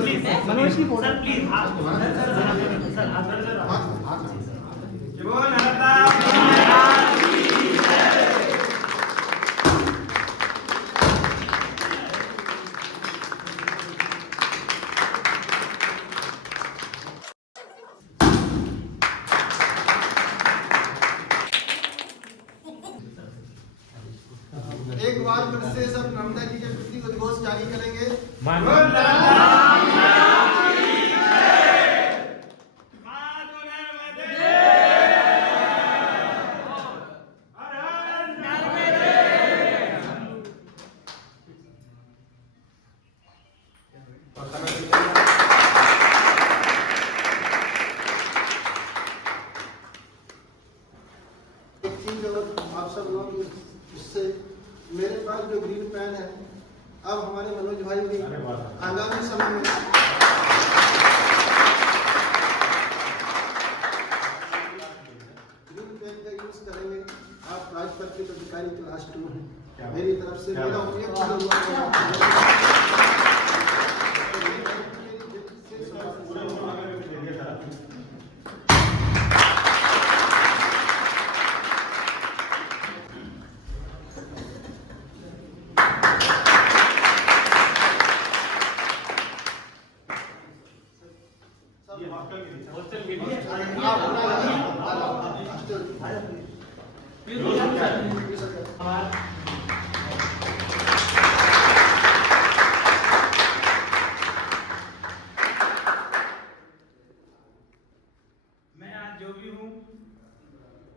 मनोज की photo sir please एक बार फिर से सब नर्मदा जी के प्रति उद्घोष जारी करेंगे। एक चीज और आप सब लोग इससे मेरे पास जो ग्रीन पेन है, अब हमारे मनोज भाई भी आगामी समय में ग्रीन पेन का यूज करेंगे। आप राजपत्रित अधिकारी क्लास 2 हैं, मेरी तरफ से मेरा उपयोग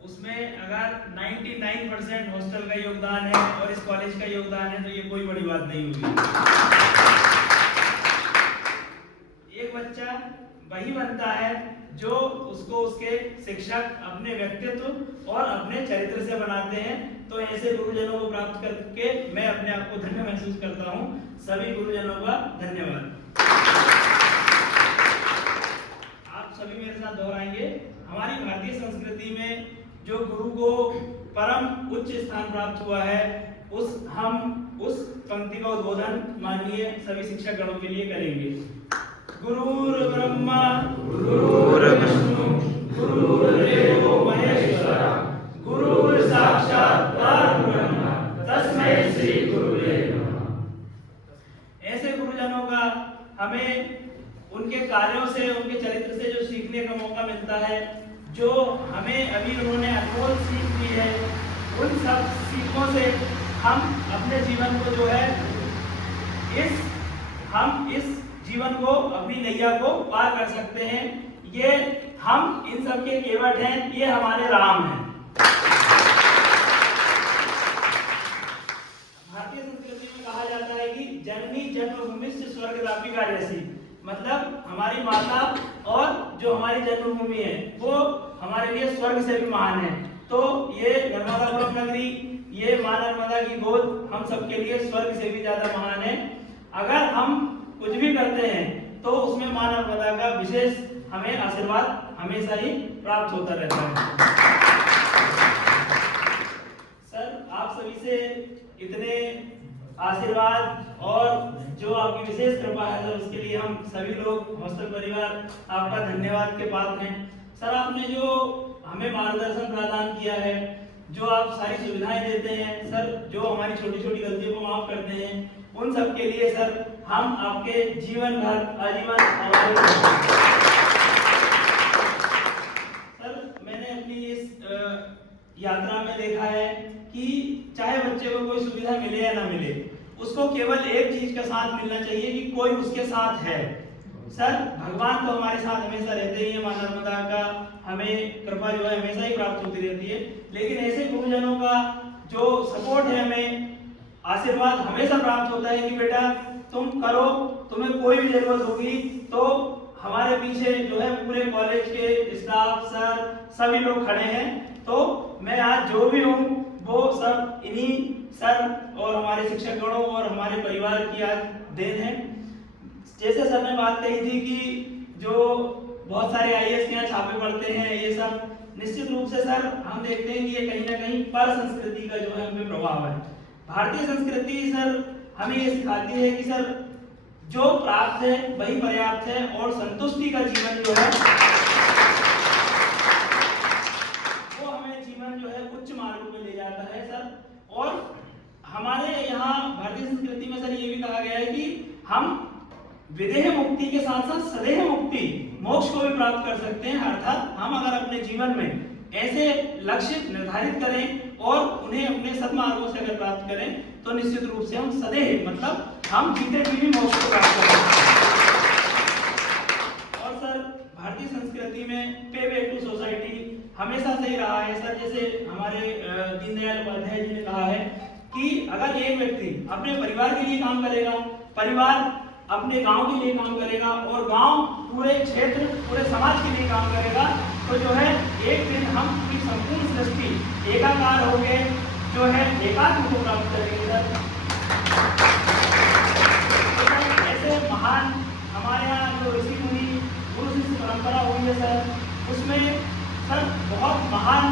उसमें अगर 99% हॉस्टल का योगदान है और इस कॉलेज का योगदान है तो ये कोई बड़ी बात नहीं होगी। एक बच्चा वही बनता है जो उसको उसके शिक्षक अपने व्यक्तित्व और अपने चरित्र से बनाते हैं। तो ऐसे गुरुजनों को प्राप्त करके मैं अपने आप को धन्य महसूस करता हूँ। सभी गुरुजनों का धन्यवाद। आप सभी मेरे साथ दोहराएंगे। हमारी भारतीय संस्कृति में जो गुरु को परम उच्च स्थान प्राप्त हुआ है, उस पंक्ति का उद्बोधन माननीय सभी शिक्षक गणों के लिए करेंगे। गुरुर् ब्रह्मा गुरुर्विष्णु गुरुर्देवो महेश्वरः गुरुर् साक्षात् परब्रह्म तस्मै श्री गुरुवे नमः। ऐसे गुरुजनों का हमें उनके कार्यों से, उनके चरित्र से जो सीखने का मौका मिलता है, जो हमें अभी उन्होंने अनमोल सीख दी है, उन सब सीखों से हम अपने जीवन को जो है इस जीवन को, अपनी नैया को पार कर सकते हैं। ये हम इन सब के केवट हैं, ये हमारे राम हैं। भारतीय संस्कृति में कहा जाता है कि जननी जन्मभूमिश्च स्वर्गदापिका जैसी, मतलब हमारी माता और जो हमारी जन्मभूमि है वो हमारे लिए स्वर्ग से भी महान है। तो ये नर्मदापुरम नगरी, ये मां नर्मदा की गोद हम सबके लिए स्वर्ग से भी ज्यादा महान है। अगर हम कुछ भी करते हैं तो उसमें मां नर्मदा का विशेष हमें आशीर्वाद हमेशा ही प्राप्त होता रहता है। सर, आप सभी से इतने आशीर्वाद और जो आपकी विशेष कृपा है सर, उसके लिए हम सभी लोग हॉस्टल परिवार आपका धन्यवाद के पात्र हैं। सर, आपने जो हमें मार्गदर्शन प्रदान किया है, जो आप सारी सुविधाएं देते हैं सर, जो हमारी छोटी छोटी गलतियों को माफ करते हैं, उन सब के लिए सर हम आपके जीवन भर आजीवन आभारी हैं। सर, मैंने अपनी इस यात्रा में देखा है कि चाहे बच्चे को कोई सुविधा मिले या ना मिले, उसको केवल एक चीज का साथ मिलना चाहिए कि कोई उसके साथ है। सर, भगवान तो हमारे साथ हमेशा रहते ही है, मां नर्मदा का हमें कृपा जो है हमेशा ही प्राप्त होती रहती है, लेकिन ऐसे गुरुजनों का जो सपोर्ट है, हमें आशीर्वाद हमेशा प्राप्त होता है कि बेटा तुम करो, तुम्हें कोई भी जरूरत होगी तो हमारे पीछे जो है पूरे कॉलेज के स्टाफ सर सभी लोग खड़े हैं। तो मैं आज जो भी हूँ वो सब इन्हीं सर और हमारे शिक्षक गणों और हमारे परिवार की आज देन है। जैसे सर ने बात कही थी कि जो बहुत सारे आईएएस के यहाँ छापे पड़ते हैं, ये सब निश्चित रूप से सर हम देखते हैं कि ये कहीं ना कहीं पर संस्कृति का जो है हम पे प्रभाव है। भारतीय संस्कृति सर हमें ये सिखाती है कि सर जो प्राप्त है वही पर्याप्त है और संतुष्टि का जीवन जो है वो हमें जीवन जो है उच्च मार्ग पे ले जाता है सर। और हमारे यहाँ भारतीय संस्कृति में सर ये भी कहा गया है कि हम विदेह मुक्ति के साथ साथ सदेह मुक्ति मोक्ष को भी प्राप्त कर सकते हैं। अर्थात हम अगर अपने जीवन में ऐसे लक्ष्य निर्धारित करें और उन्हें अपने सद्मार्गों से अगर प्राप्त करें तो निश्चित रूप से हम सदैव मतलब हम जीते भी मोक्ष को प्राप्त करें। और सर भारतीय संस्कृति में पे बैक टू सोसाइटी हमेशा से ही रहा है सर। जैसे हमारे दीनदयाल उपाध्याय जी ने कहा है कि अगर एक व्यक्ति अपने परिवार के लिए काम करेगा, परिवार अपने गांव के लिए काम करेगा और गांव पूरे क्षेत्र पूरे समाज के लिए काम करेगा तो जो है एक दिन हम पूरी संपूर्ण सृष्टि एकाकार होकर जो है एकात्म को प्राप्त करेंगे सर। ऐसे महान हमारे यहाँ जो ऋषि मुनि गुरु शिष्य परंपरा हुई है सर, उसमें सर बहुत महान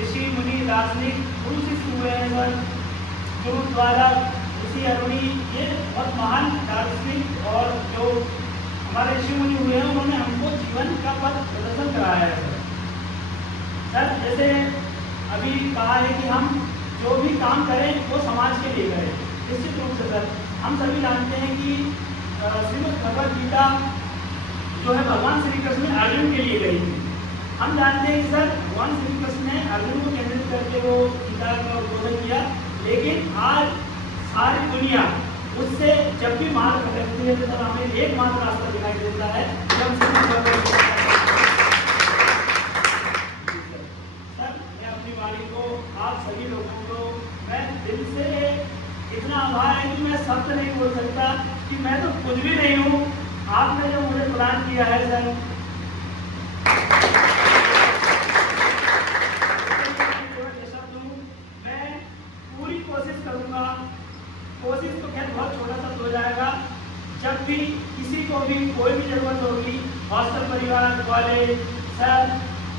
ऋषि मुनि दार्शनिक गुरु शिष्य हुए हैं सर। गुरु द्वारा ऋषि अरुणी ये बहुत महान दार्शनिक और जो हमारे ऋषि मुनि हुए हैं उन्होंने हमको जीवन का पथ प्रदर्शन कराया है सर। जैसे अभी कहा है कि हम जो भी काम करें वो समाज के लिए करें। निश्चित रूप से सर हम सभी जानते हैं कि श्रीमद् भगवद गीता जो है भगवान श्री कृष्ण ने अर्जुन के लिए कही थी। हम जानते हैं कि सर भगवान श्री कृष्ण ने अर्जुन को केंद्रित करके वो गीता का उद्बोधन किया, लेकिन आज सारी दुनिया उससे जब भी मार्ग भटकती है तो हमें एकमात्र रास्ता दिखाई देता है जब सर मैं अपनी वाणी को आप सभी लोगों को मैं दिल से इतना आभार है कि मैं शब्द नहीं बोल सकता कि मैं तो कुछ भी नहीं हूँ। आपने जो मुझे प्रदान किया है सर मैं पूरी कोशिश करूंगा। कोशिश तो खैर बहुत छोटा सा हो जाएगा। जब भी किसी को भी कोई भी जरूरत होगी हॉस्टल परिवार वाले सर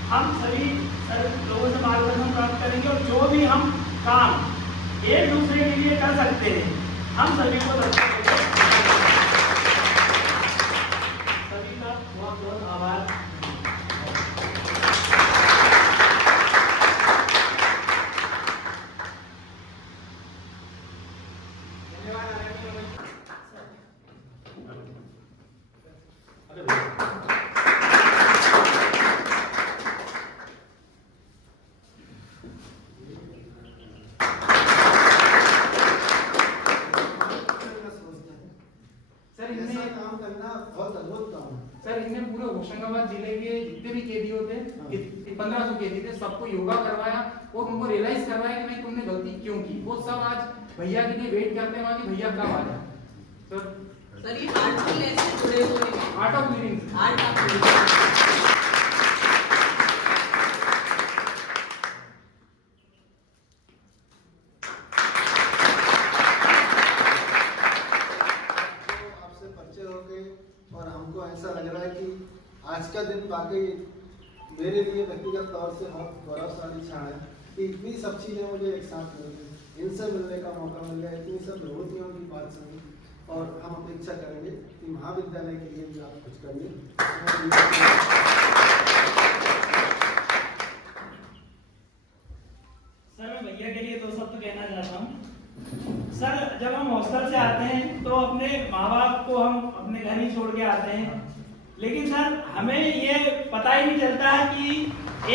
हम सभी सर लोगों से मार्गदर्शन प्राप्त करेंगे और जो भी हम काम एक दूसरे के लिए कर सकते हैं हम सभी को सभी का बहुत बहुत आभार। सर इनने पूरे होशंगाबाद जिले के जितने भी कैदियों थे 1500 कैदी थे सबको योगा करवाया और उनको रियलाइज करवाया कि नहीं तुमने गलती क्यों की। वो सब आज भैया के लिए वेट करते हैं कि भैया कब आ जाए। सर ये हार्टफुल ऐसे जुड़े हुए हैं। Art of living art of living और हमको ऐसा लग रहा है कि आज का दिन वाकई मेरे लिए व्यक्तिगत तौर से बहुत गौरवशाली क्षण है कि इतनी सब चीज़ें मुझे एक साथ मिल गई, इनसे मिलने का मौका मिल गया, इतनी सब विभूतियों की बात सुनी और हम अपेक्षा करेंगे कि महाविद्यालय के लिए भी आप कुछ करिए। सर मैं भैया के लिए दो शब्द कहना चाहता हूँ। सर जब हम हॉस्टल से आते हैं तो अपने माँ बाप को हम अपने घर ही छोड़ के आते हैं, लेकिन सर हमें ये पता ही नहीं चलता है कि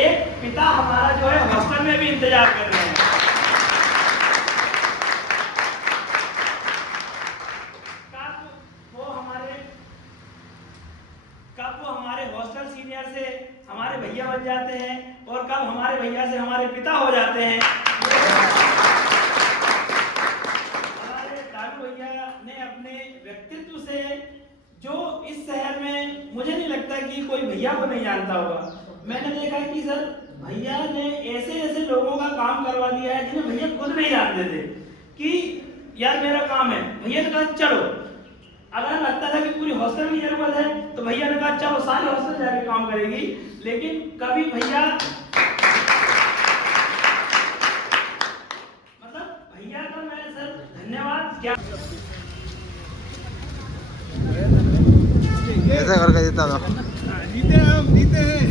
एक पिता हमारा जो है हॉस्टल में भी इंतजार कर रहे हैं। कब वो हमारे हॉस्टल सीनियर से हमारे भैया बन जाते हैं और कब हमारे भैया से हमारे पिता हो जाते हैं। व्यक्तित्व से जो इस शहर में मुझे नहीं लगता कि कोई भैया को नहीं जानता होगा। मैंने देखा कि सर भैया ने ऐसे ऐसे लोगों का काम करवा दिया है जिन्हें भैया खुद नहीं जानते थे कि यार मेरा काम है। भैया ने कहा चलो, अगर लगता था कि पूरी हॉस्टल की जरूरत है तो भैया ने कहा चलो सारी हॉस्टल जाके काम करेगी। लेकिन कभी भैया मतलब भैया का मैं सर धन्यवाद क्या ऐसा करके जीता था जीते हम जीते हैं